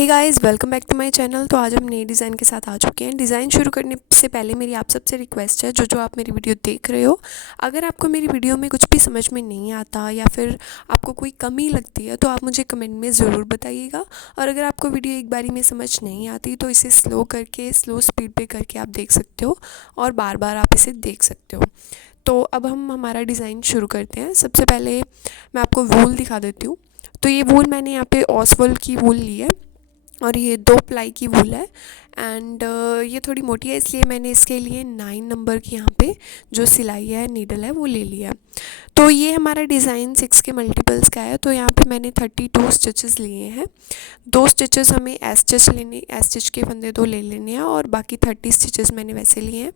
Hey guys, welcome back to my channel. तो आज हम नए डिज़ाइन के साथ आ चुके हैं। डिज़ाइन शुरू करने से पहले मेरी आप सबसे रिक्वेस्ट है, जो आप मेरी वीडियो देख रहे हो, अगर आपको मेरी वीडियो में कुछ भी समझ में नहीं आता या फिर आपको कोई कमी लगती है तो आप मुझे कमेंट में ज़रूर बताइएगा। और अगर आपको वीडियो एक बारी में समझ नहीं आती तो इसे स्लो स्पीड पे करके आप देख सकते हो और बार बार आप इसे देख सकते हो। तो अब हम हमारा डिज़ाइन शुरू करते हैं। सबसे पहले मैं आपको वूल दिखा देती हूँ। तो ये वूल मैंने यहाँ पे ऑसवल की वूल ली है और ये 2 प्लाई की वूल है। एंड ये थोड़ी मोटी है, इसलिए मैंने इसके लिए 9 नंबर की यहाँ पे जो सिलाई है, नीडल है, वो ले लिया। तो ये हमारा डिज़ाइन 6 के मल्टीपल्स का है। तो यहाँ पे मैंने 32 स्टिचेस लिए हैं। 2 स्टिचेस हमें एस स्टिच के फंदे 2 ले लेने हैं और बाकी 30 स्टिचेस मैंने वैसे लिए हैं।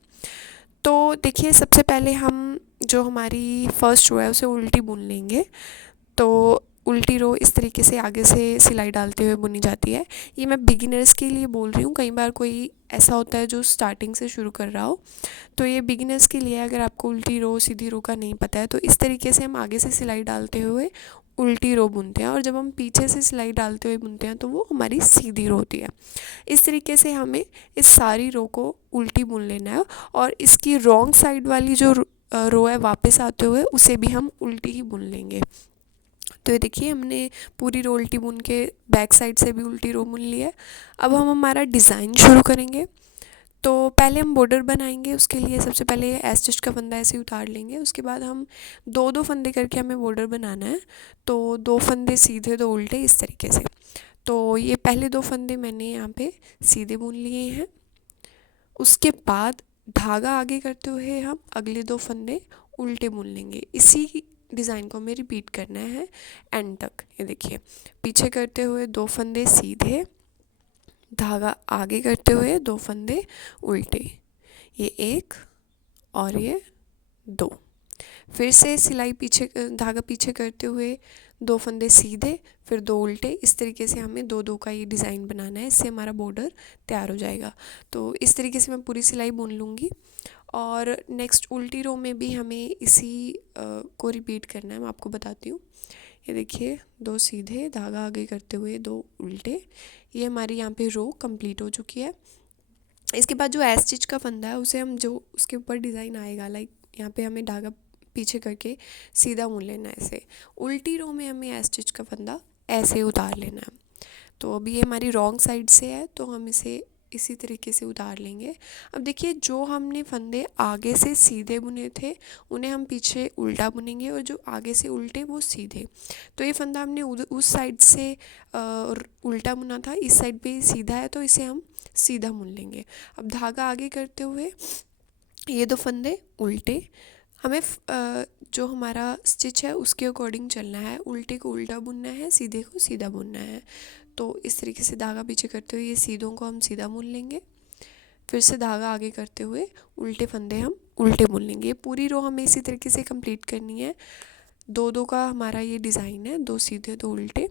तो देखिए, सबसे पहले हम जो हमारी फर्स्ट रो है उसे उल्टी बुन लेंगे। तो उल्टी रो इस तरीके से आगे से सिलाई डालते हुए बुनी जाती है। ये मैं बिगिनर्स के लिए बोल रही हूँ, कई बार कोई ऐसा होता है जो स्टार्टिंग से शुरू कर रहा हो, तो ये बिगिनर्स के लिए। अगर आपको उल्टी रो सीधी रो का नहीं पता है तो इस तरीके से हम आगे से सिलाई डालते हुए उल्टी रो बुनते हैं, और जब हम पीछे से सिलाई डालते हुए बुनते हैं तो वो हमारी सीधी रो होती है। इस तरीके से हमें इस सारी रो को उल्टी बुन लेना है, और इसकी रॉन्ग साइड वाली जो रो है वापस आते हुए उसे भी हम उल्टी ही बुन लेंगे। तो ये देखिए, हमने पूरी रो उल्टी बुन के बैक साइड से भी उल्टी रो बुन ली है। अब हम हमारा डिज़ाइन शुरू करेंगे। तो पहले हम बॉर्डर बनाएंगे। उसके लिए सबसे पहले एस स्टिच का फंदा ऐसे उतार लेंगे। उसके बाद हम 2-2 फंदे करके हमें बॉर्डर बनाना है। तो 2 फंदे सीधे 2 उल्टे इस तरीके से। तो ये पहले 2 फंदे मैंने यहाँ पे सीधे बुन लिए हैं। उसके बाद धागा आगे करते हुए हम अगले 2 फंदे उल्टे बुन लेंगे। इसी डिज़ाइन को हमें रिपीट करना है एंड तक। ये देखिए, पीछे करते हुए 2 फंदे सीधे, धागा आगे करते हुए 2 फंदे उल्टे, ये 1 और ये 2। फिर से सिलाई पीछे, धागा पीछे करते हुए 2 फंदे सीधे, फिर 2 उल्टे। इस तरीके से हमें 2-2 का ये डिज़ाइन बनाना है, इससे हमारा बॉर्डर तैयार हो जाएगा। तो इस तरीके से मैं पूरी सिलाई बुन लूँगी। और नेक्स्ट उल्टी रो में भी हमें इसी को रिपीट करना है। मैं आपको बताती हूँ। ये देखिए, 2 सीधे, धागा आगे करते हुए 2 उल्टे। ये हमारी यहाँ पे रो कंप्लीट हो चुकी है। इसके बाद जो एस स्टिच का फंदा है उसे हम, जो उसके ऊपर डिज़ाइन आएगा, लाइक यहाँ पे हमें धागा पीछे करके सीधा बुन लेना है ऐसे। उल्टी रो में हमें एस स्टिच का फंदा ऐसे उतार लेना है। तो अभी ये हमारी रॉन्ग साइड से है, तो हम इसे इसी तरीके से उतार लेंगे। अब देखिए, जो हमने फंदे आगे से सीधे बुने थे उन्हें हम पीछे उल्टा बुनेंगे, और जो आगे से उल्टे वो सीधे। तो ये फंदा हमने उस साइड से उल्टा बुना था, इस साइड पे सीधा है तो इसे हम सीधा बुन लेंगे। अब धागा आगे करते हुए ये 2 फंदे उल्टे। हमें जो हमारा स्टिच है उसके अकॉर्डिंग चलना है। उल्टे को उल्टा बुनना है, सीधे को सीधा बुनना है। तो इस तरीके से धागा पीछे करते हुए ये सीधों को हम सीधा बुन लेंगे। फिर से धागा आगे करते हुए उल्टे फंदे हम उल्टे बुन लेंगे। ये पूरी रो हमें इसी तरीके से कंप्लीट करनी है। 2-2 का हमारा ये डिज़ाइन है, 2 सीधे 2 उल्टे।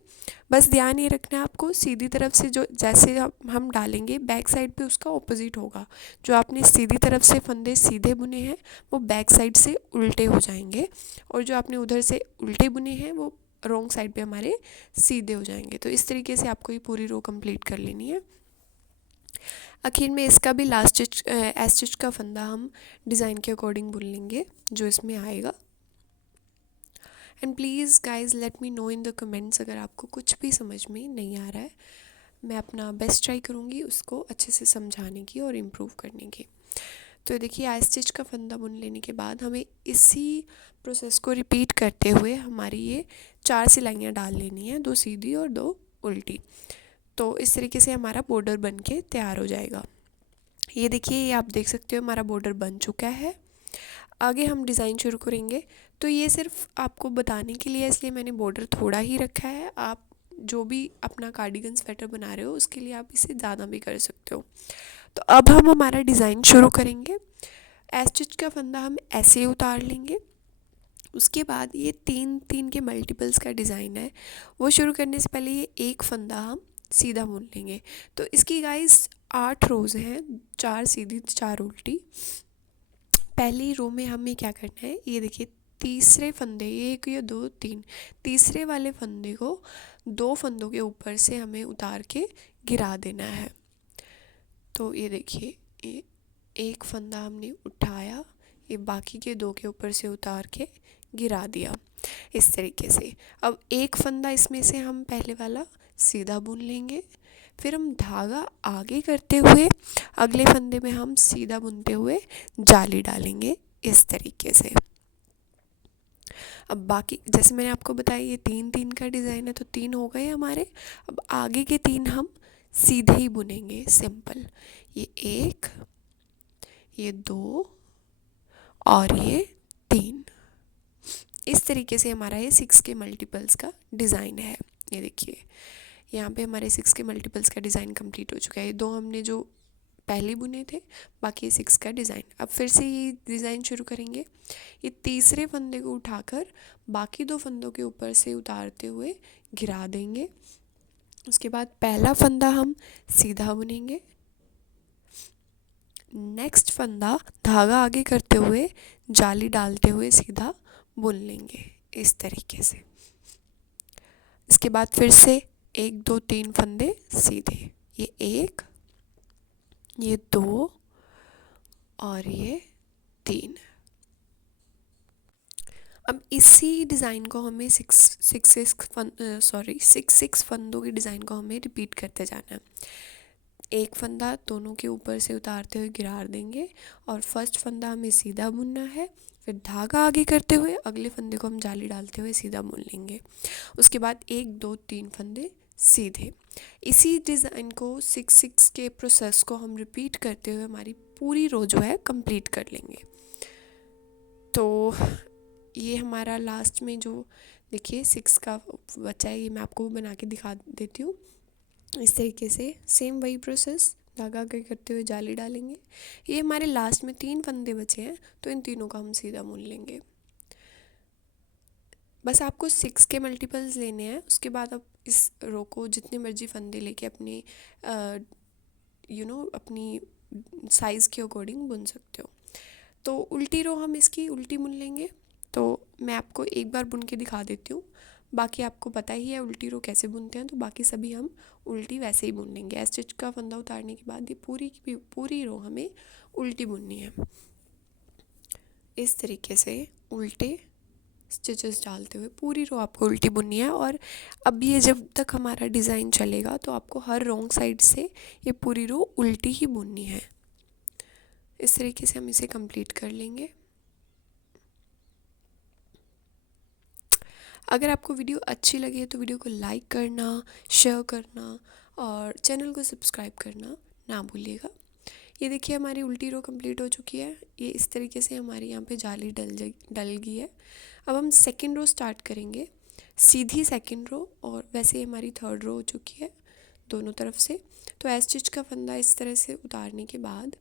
बस ध्यान ये रखना है आपको, सीधी तरफ से जो जैसे हम डालेंगे बैक साइड पे उसका ऑपोजिट होगा। जो आपने सीधी तरफ से फंदे सीधे बुने हैं वो बैक साइड से उल्टे हो जाएंगे, और जो आपने उधर से उल्टे बुने हैं वो रॉन्ग साइड पे हमारे सीधे हो जाएंगे। तो इस तरीके से आपको ये पूरी रो कंप्लीट कर लेनी है। आखिर में इसका भी लास्ट स्टिच, एस स्टिच का फंदा हम डिज़ाइन के अकॉर्डिंग बुन लेंगे जो इसमें आएगा। And please guys, let me know in the comments अगर आपको कुछ भी समझ में नहीं आ रहा है। मैं अपना बेस्ट ट्राई करूँगी उसको अच्छे से समझाने की और इम्प्रूव करने की। तो देखिए, आई स्टिच का फंदा बुन लेने के बाद हमें इसी प्रोसेस को रिपीट करते हुए हमारी ये 4 सिलाइयाँ डाल लेनी है, 2 सीधी और 2 उल्टी। तो इस तरीके से हमारा बॉर्डर बन के तैयार हो जाएगा। ये देखिए, ये आप देख सकते हो हमारा बॉर्डर बन चुका है। आगे हम डिज़ाइन शुरू करेंगे। तो ये सिर्फ आपको बताने के लिए, इसलिए मैंने बॉर्डर थोड़ा ही रखा है। आप जो भी अपना कार्डिगन स्वेटर बना रहे हो उसके लिए आप इसे ज़्यादा भी कर सकते हो। तो अब हम हमारा डिज़ाइन शुरू करेंगे। एस स्टिच का फंदा हम ऐसे ही उतार लेंगे। उसके बाद ये 3-3 के मल्टीपल्स का डिज़ाइन है, वो शुरू करने से पहले ये एक फंदा हम सीधा बुन लेंगे। तो इसकी गाइस 8 रोज़ हैं, 4 सीधी 4 उल्टी। पहली रो में हमें क्या करना है, ये देखिए तीसरे फंदे, ये एक, ये दो, तीन, तीसरे वाले फंदे को 2 फंदों के ऊपर से हमें उतार के गिरा देना है। तो ये देखिए, ये एक फंदा हमने उठाया, ये बाकी के 2 के ऊपर से उतार के गिरा दिया इस तरीके से। अब एक फंदा इसमें से हम पहले वाला सीधा बुन लेंगे, फिर हम धागा आगे करते हुए अगले फंदे में हम सीधा बुनते हुए जाली डालेंगे इस तरीके से। अब बाकी जैसे मैंने आपको बताया ये 3-3 का डिज़ाइन है, तो 3 हो गए हमारे। अब आगे के 3 हम सीधे ही बुनेंगे, सिंपल। ये 1, ये 2 और ये 3। इस तरीके से हमारा ये 6 के मल्टीपल्स का डिज़ाइन है। ये देखिए, यहाँ पे हमारे 6 के मल्टीपल्स का डिज़ाइन कंप्लीट हो चुका है। ये 2 हमने जो पहले बुने थे, बाकी 6 का डिज़ाइन। अब फिर से ये डिज़ाइन शुरू करेंगे। ये तीसरे फंदे को उठाकर बाकी 2 फंदों के ऊपर से उतारते हुए गिरा देंगे। उसके बाद पहला फंदा हम सीधा बुनेंगे, नेक्स्ट फंदा धागा आगे करते हुए जाली डालते हुए सीधा बुन लेंगे इस तरीके से। इसके बाद फिर से 1 2 3 फंदे सीधे, ये 1, ये 2 और ये 3। अब इसी डिज़ाइन को हमें 6 फंदों के डिज़ाइन को हमें रिपीट करते जाना है। एक फंदा दोनों के ऊपर से उतारते हुए गिरा देंगे और फर्स्ट फंदा हमें सीधा बुनना है, फिर धागा आगे करते हुए अगले फंदे को हम जाली डालते हुए सीधा बुन लेंगे। उसके बाद 1 2 3 फंदे सीधे। इसी डिज़ाइन को 6 के प्रोसेस को हम रिपीट करते हुए हमारी पूरी रो जो है कंप्लीट कर लेंगे। तो ये हमारा लास्ट में जो देखिए 6 का बचा है, ये मैं आपको बना के दिखा देती हूँ। इस तरीके से सेम वही प्रोसेस, धागा आगे करते हुए जाली डालेंगे। ये हमारे लास्ट में 3 फंदे बचे हैं, तो इन तीनों का हम सीधा बुन लेंगे। बस आपको 6 के मल्टीपल्स लेने हैं। उसके बाद आप इस रो को जितने मर्जी फंदे लेके अपने अपनी साइज़ के अकॉर्डिंग बुन सकते हो। तो उल्टी रो हम इसकी उल्टी बुन लेंगे। तो मैं आपको एक बार बुन के दिखा देती हूँ, बाकी आपको पता ही है उल्टी रो कैसे बुनते हैं, तो बाकी सभी हम उल्टी वैसे ही बुन लेंगे। एस स्टिच का फंदा उतारने के बाद ये पूरी रो हमें उल्टी बुननी है। इस तरीके से उल्टे स्टिचेस डालते हुए पूरी रो आपको उल्टी बुननी है। और अब ये जब तक हमारा डिज़ाइन चलेगा तो आपको हर रॉन्ग साइड से ये पूरी रो उल्टी ही बुननी है। इस तरीके से हम इसे कंप्लीट कर लेंगे। अगर आपको वीडियो अच्छी लगे तो वीडियो को लाइक करना, शेयर करना और चैनल को सब्सक्राइब करना ना भूलिएगा। ये देखिए हमारी उल्टी रो कंप्लीट हो चुकी है। ये इस तरीके से हमारी यहाँ पे जाली डल गई है। अब हम सेकंड रो स्टार्ट करेंगे, सीधी सेकंड रो, और वैसे ही हमारी थर्ड रो हो चुकी है दोनों तरफ से। तो एस स्टिच का फंदा इस तरह से उतारने के बाद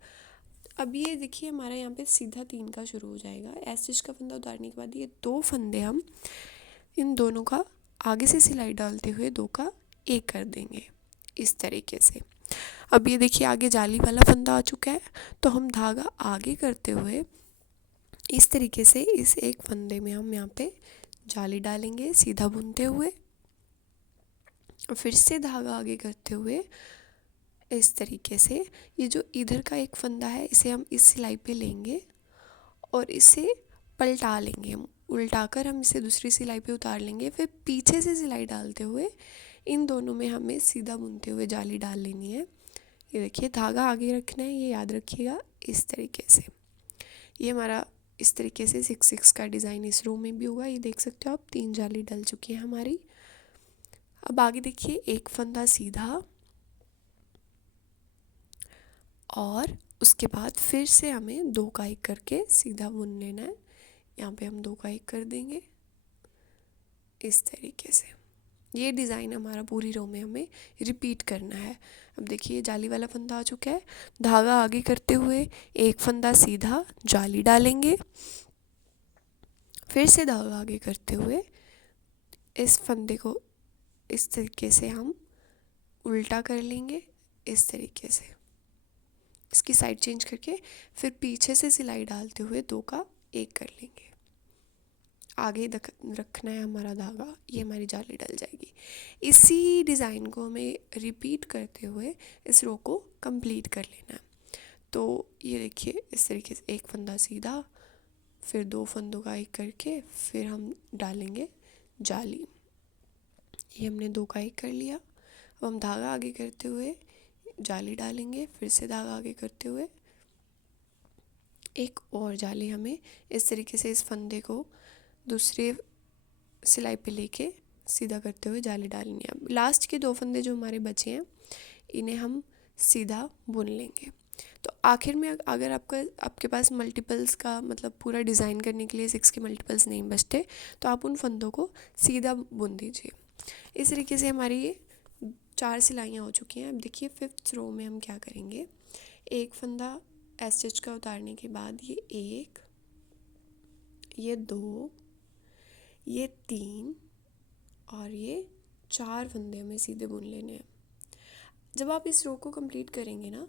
अब ये देखिए हमारा यहाँ पे सीधा 3 का शुरू हो जाएगा। एस स्टिच का फंदा उतारने के बाद ये 2 फंदे हम इन दोनों का आगे से सिलाई डालते हुए 2 का 1 कर देंगे इस तरीके से। अब ये देखिए आगे जाली वाला फंदा आ चुका है, तो हम धागा आगे करते हुए इस तरीके से इस एक फंदे में हम यहाँ पे जाली डालेंगे सीधा बुनते हुए, और फिर से धागा आगे करते हुए इस तरीके से ये जो इधर का एक फंदा है इसे हम इस सिलाई पे लेंगे और इसे पलटा लेंगे। उल्टाकर हम इसे दूसरी सिलाई पे उतार लेंगे, फिर पीछे से सिलाई डालते हुए इन दोनों में हमें सीधा बुनते हुए जाली डाल लेनी है। ये देखिए धागा आगे रखना है, ये याद रखिएगा इस तरीके से। ये हमारा इस तरीके से 6 का डिज़ाइन इस रो में भी होगा। ये देख सकते हो आप 3 जाली डल चुकी है हमारी। अब आगे देखिए एक फंदा सीधा और उसके बाद फिर से हमें 2 का 1 करके सीधा बुन लेना है। यहाँ पे हम 2 का 1 कर देंगे इस तरीके से। ये डिज़ाइन हमारा पूरी रो में हमें रिपीट करना है। अब देखिए जाली वाला फंदा आ चुका है, धागा आगे करते हुए एक फंदा सीधा जाली डालेंगे, फिर से धागा आगे करते हुए इस फंदे को इस तरीके से हम उल्टा कर लेंगे इस तरीके से, इसकी साइड चेंज करके फिर पीछे से सिलाई डालते हुए 2 का 1 कर लेंगे। आगे रखना है हमारा धागा, ये हमारी जाली डल जाएगी। इसी डिज़ाइन को हमें रिपीट करते हुए इस रो को कंप्लीट कर लेना है। तो ये देखिए इस तरीके से एक फंदा सीधा, फिर 2 फंदों का एक करके फिर हम डालेंगे जाली। ये हमने 2 का एक कर लिया। अब हम धागा आगे करते हुए जाली डालेंगे, फिर से धागा आगे करते हुए एक और जाली, हमें इस तरीके से इस फंदे को दूसरे सिलाई पे लेके सीधा करते हुए जाली डालनी है। अब लास्ट के 2 फंदे जो हमारे बचे हैं इन्हें हम सीधा बुन लेंगे। तो आखिर में अगर आपके पास मल्टीपल्स का मतलब पूरा डिज़ाइन करने के लिए 6 के मल्टीपल्स नहीं बचते तो आप उन फंदों को सीधा बुन दीजिए। इस तरीके से हमारी ये 4 सिलाइयाँ हो चुकी हैं। अब देखिए 5th रो में हम क्या करेंगे, एक फंदा एस स्टिच का उतारने के बाद ये 1, ये 2, ये 3 और ये 4 फंदे हमें सीधे बुन लेने हैं। जब आप इस रो को कंप्लीट करेंगे ना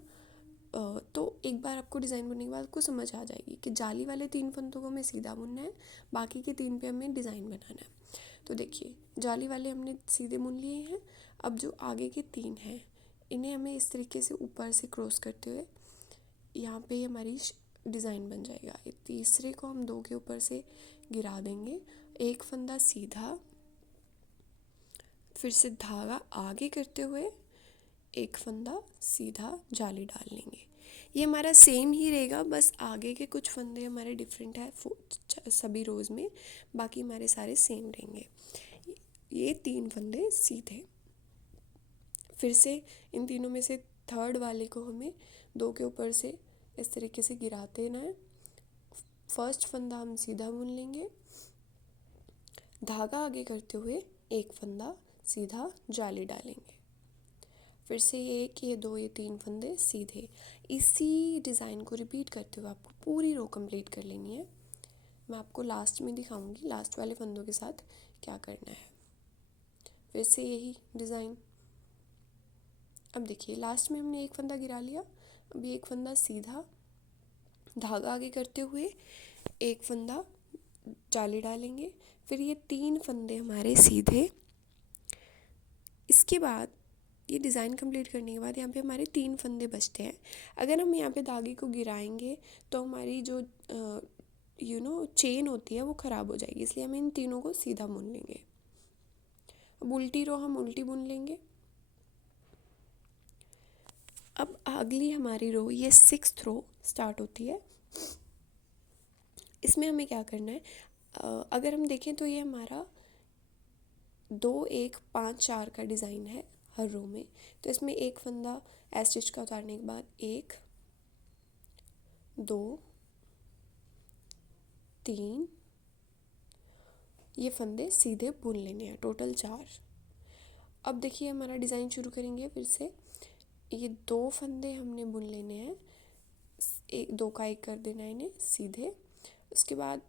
तो एक बार आपको डिज़ाइन बुनने के बाद आपको समझ आ जाएगी कि जाली वाले 3 फंदों को हमें सीधा बुनना है, बाकी के 3 पे हमें डिज़ाइन बनाना है। तो देखिए जाली वाले हमने सीधे बुन लिए हैं। अब जो आगे के 3 हैं इन्हें हमें इस तरीके से ऊपर से क्रॉस करते हुए यहाँ पे हमारी डिज़ाइन बन जाएगा। ये तीसरे को हम 2 के ऊपर से गिरा देंगे, एक फंदा सीधा, फिर से धागा आगे करते हुए एक फंदा सीधा जाली डाल लेंगे। ये हमारा सेम ही रहेगा, बस आगे के कुछ फंदे हमारे डिफरेंट है सभी रोज़ में, बाकी हमारे सारे सेम रहेंगे। ये 3 फंदे सीधे, फिर से इन तीनों में से थर्ड वाले को हमें 2 के ऊपर से इस तरीके से गिरा देना है। फर्स्ट फंदा हम सीधा बुन लेंगे, धागा आगे करते हुए एक फंदा सीधा जाली डालेंगे, फिर से ये 1, ये 2, ये 3 फंदे सीधे। इसी डिज़ाइन को रिपीट करते हुए आपको पूरी रो कंप्लीट कर लेनी है। मैं आपको लास्ट में दिखाऊंगी लास्ट वाले फंदों के साथ क्या करना है। फिर से यही डिज़ाइन। अब देखिए लास्ट में हमने एक फंदा गिरा लिया, अभी एक फंदा सीधा, धागा आगे करते हुए एक फंदा जाली डालेंगे, फिर ये 3 फंदे हमारे सीधे। इसके बाद ये डिज़ाइन कंप्लीट करने के बाद यहाँ पे हमारे 3 फंदे बचते हैं। अगर हम यहाँ पे धागे को गिराएंगे तो हमारी जो चेन होती है वो ख़राब हो जाएगी, इसलिए हम इन तीनों को सीधा बुन लेंगे। अब उल्टी रो हम उल्टी बुन लेंगे। अब अगली हमारी रो ये 6th रो स्टार्ट होती है। इसमें हमें क्या करना है, अगर हम देखें तो ये हमारा 2, 1, 5, 4 का डिज़ाइन है हर रो में। तो इसमें एक फंदा एस स्टिच का उतारने के बाद 1, 2, 3 ये फंदे सीधे बुन लेने हैं, टोटल 4। अब देखिए हमारा डिज़ाइन शुरू करेंगे। फिर से ये 2 फंदे हमने बुन लेने हैं, 2 का एक कर देना है इन्हें सीधे। उसके बाद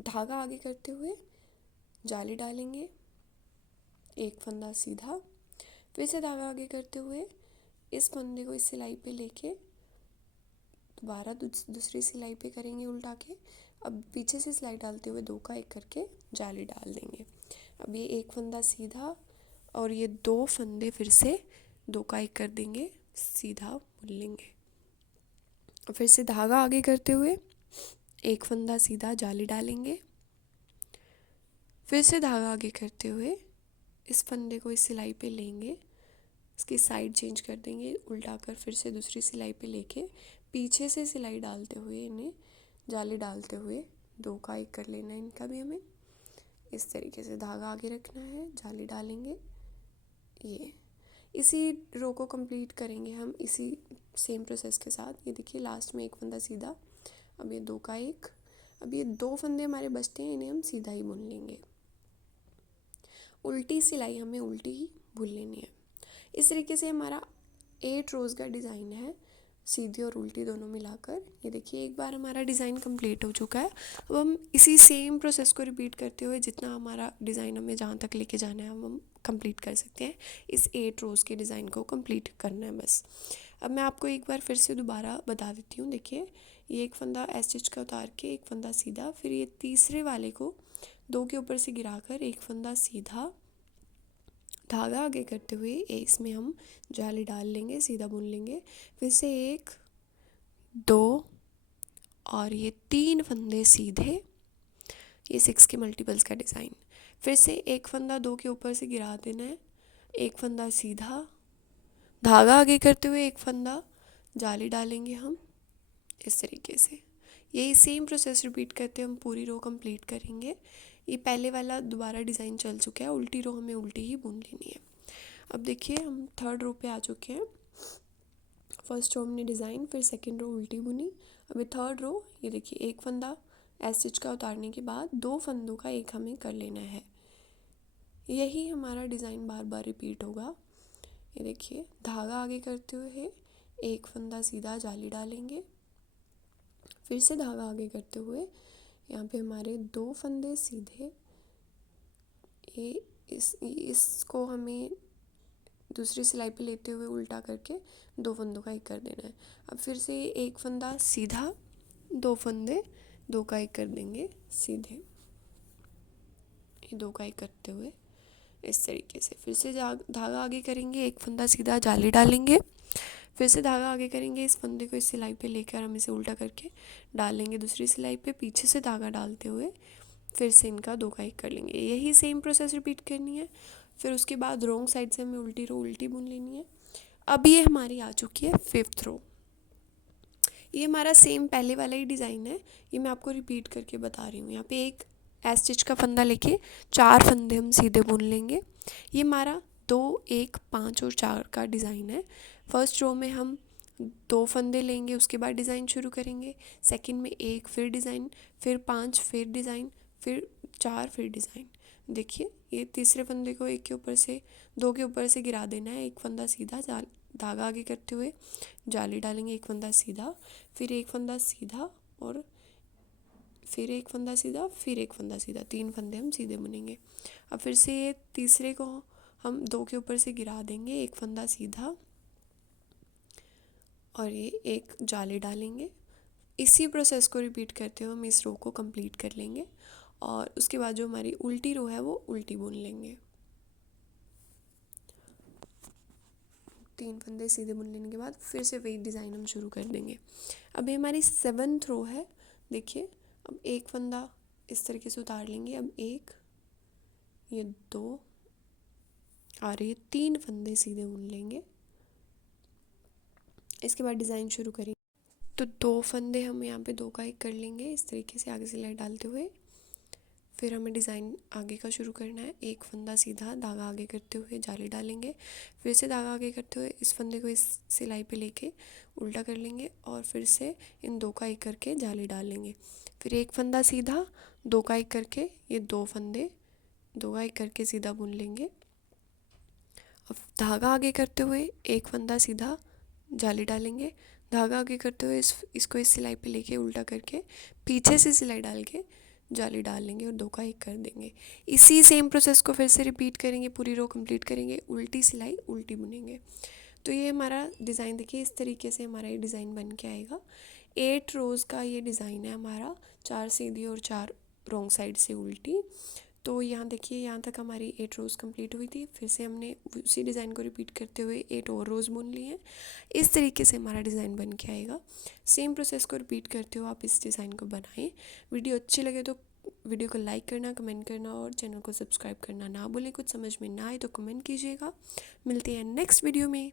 धागा आगे करते हुए जाली डालेंगे, एक फंदा सीधा, फिर से धागा आगे करते हुए इस फंदे को इस सिलाई पे लेके दोबारा दूसरी सिलाई पे करेंगे उल्टा के। अब पीछे से सिलाई डालते हुए 2 का एक करके जाली डाल देंगे। अब ये एक फंदा सीधा और ये 2 फंदे फिर से 2 का एक कर देंगे, सीधा बुन लेंगे। फिर से धागा आगे करते हुए एक फंदा सीधा जाली डालेंगे, फिर से धागा आगे करते हुए इस फंदे को इस सिलाई पे लेंगे, इसकी साइड चेंज कर देंगे उल्टा कर, फिर से दूसरी सिलाई पे लेके पीछे से सिलाई डालते हुए इन्हें जाली डालते हुए 2 का एक कर लेना है इनका भी हमें। इस तरीके से धागा आगे रखना है, जाली डालेंगे। ये इसी रो को कंप्लीट करेंगे हम इसी सेम प्रोसेस के साथ। ये देखिए लास्ट में एक फंदा सीधा, अब ये 2 का एक, अब ये 2 फंदे हमारे बचते हैं, इन्हें हम सीधा ही बुन लेंगे। उल्टी सिलाई हमें उल्टी ही बुन लेनी है। इस तरीके से हमारा 8 रोज़ का डिज़ाइन है, सीधी और उल्टी दोनों मिलाकर। ये देखिए एक बार हमारा डिज़ाइन कंप्लीट हो चुका है। अब हम इसी सेम प्रोसेस को रिपीट करते हुए जितना हमारा डिज़ाइन हमें जहाँ तक लेके जाना है हम कंप्लीट कर सकते हैं। इस 8 रोज़ के डिज़ाइन को कंप्लीट करना है बस। अब मैं आपको एक बार फिर से दोबारा बता देती हूँ। देखिए ये एक फंदा एस स्टिच का उतार के एक फंदा सीधा, फिर ये तीसरे वाले को 2 के ऊपर से गिराकर एक फंदा सीधा, धागा आगे करते हुए इसमें हम जाली डाल लेंगे, सीधा बुन लेंगे, फिर से 1 2 और ये 3 फंदे सीधे, ये 6 के मल्टीपल्स का डिज़ाइन। फिर से एक फंदा 2 के ऊपर से गिरा देना है, एक फंदा सीधा, धागा आगे करते हुए एक फंदा, जाली डालेंगे हम इस तरीके से। यही सेम प्रोसेस रिपीट करते हम पूरी रो कंप्लीट करेंगे। ये पहले वाला दोबारा डिज़ाइन चल चुका है, उल्टी रो हमें उल्टी ही बुन लेनी है। अब देखिए हम थर्ड रो पे आ चुके हैं। फर्स्ट रो हमने डिज़ाइन, फिर सेकंड रो उल्टी बुनी। अभी थर्ड रो, ये देखिए एक फंदा एस स्टिच का उतारने के बाद 2 फंदों का एक हमें कर लेना है। यही हमारा डिज़ाइन बार बार रिपीट होगा। ये देखिए धागा आगे करते हुए एक फंदा सीधा, जाली डालेंगे, फिर से धागा आगे करते हुए यहाँ पे हमारे 2 फंदे सीधे, ये इसको हमें दूसरी सिलाई पे लेते हुए उल्टा करके 2 फंदों का एक कर देना है। अब फिर से एक फंदा सीधा, 2 फंदे 2 का एक कर देंगे सीधे, ये 2 का एक करते हुए इस तरीके से। फिर से धागा आगे करेंगे, एक फंदा सीधा, जाली डालेंगे, फिर से धागा आगे करेंगे, इस फंदे को इस सिलाई पे लेकर हम इसे उल्टा करके डालेंगे दूसरी सिलाई पे, पीछे से धागा डालते हुए फिर से इनका 2 का एक कर लेंगे। यही सेम प्रोसेस रिपीट करनी है। फिर उसके बाद रॉन्ग साइड से हमें उल्टी रो उल्टी बुन लेनी है। अब ये हमारी आ चुकी है 5th रो। ये हमारा सेम पहले वाला ही डिज़ाइन है, ये मैं आपको रिपीट करके बता रही हूँ। यहाँ पे एक एस स्टिच का फंदा लेके 4 फंदे हम सीधे बुन लेंगे। ये हमारा 2 1 5 और 4 का डिज़ाइन है। फर्स्ट रो में हम 2 फंदे लेंगे, उसके बाद डिज़ाइन शुरू करेंगे। सेकंड में 1, फिर डिज़ाइन, फिर 5, फिर डिज़ाइन, फिर 4, फिर डिज़ाइन। देखिए ये तीसरे फंदे को 1 के ऊपर से 2 के ऊपर से गिरा देना है, एक फंदा सीधा, धागा आगे करते हुए जाली डालेंगे, एक फंदा सीधा, फिर एक फंदा सीधा और फिर एक फंदा सीधा, फिर एक फंदा सीधा, 3 फंदे हम सीधे बुनेंगे। अब फिर से ये तीसरे को हम 2 के ऊपर से गिरा देंगे, एक फंदा सीधा और ये एक जाली डालेंगे। इसी प्रोसेस को रिपीट करते हुए हम इस रो को कंप्लीट कर लेंगे और उसके बाद जो हमारी उल्टी रो है वो उल्टी बुन लेंगे। 3 फंदे सीधे बुन लेने के बाद फिर से वही डिज़ाइन हम शुरू कर देंगे। अभी हमारी 7th रो है। देखिए अब एक फंदा इस तरीके से उतार लेंगे, अब 1, ये 2 और ये 3 फंदे सीधे बुन लेंगे। इसके बाद डिज़ाइन शुरू करेंगे। तो 2 फंदे हम यहाँ पे 2 का एक कर लेंगे इस तरीके से आगे सिलाई डालते हुए। फिर हमें डिज़ाइन आगे का शुरू करना है। एक फंदा सीधा, धागा आगे करते हुए जाली डालेंगे, फिर से धागा आगे करते हुए इस फंदे को इस सिलाई पे लेके उल्टा कर लेंगे और फिर से इन 2 का एक करके जाली डाल लेंगे। फिर एक फंदा सीधा, 2 का एक करके ये 2 फंदे 2 का एक करके सीधा बुन लेंगे। अब धागा आगे करते हुए एक फंदा सीधा, जाली डालेंगे, धागा आगे करते हुए इसको इस सिलाई पे लेके उल्टा करके पीछे से सिलाई डाल के जाली डाल लेंगे और 2 का एक कर देंगे। इसी सेम प्रोसेस को फिर से रिपीट करेंगे, पूरी रो कंप्लीट करेंगे, उल्टी सिलाई उल्टी बुनेंगे। तो ये हमारा डिज़ाइन देखिए, इस तरीके से हमारा ये डिज़ाइन बन के आएगा। 8 रोज़ का ये डिज़ाइन है हमारा, 4 सीधी और 4 रॉन्ग साइड से उल्टी। तो यहाँ देखिए, यहाँ तक हमारी 8 रोज़ कंप्लीट हुई थी। फिर से हमने उसी डिज़ाइन को रिपीट करते हुए 8 और रोज़ बुन ली हैं। इस तरीके से हमारा डिज़ाइन बन के आएगा। सेम प्रोसेस को रिपीट करते हो आप इस डिज़ाइन को बनाएं। वीडियो अच्छी लगे तो वीडियो को लाइक करना, कमेंट करना और चैनल को सब्सक्राइब करना ना भूलें। कुछ समझ में ना आए तो कमेंट कीजिएगा। मिलते हैं नेक्स्ट वीडियो में।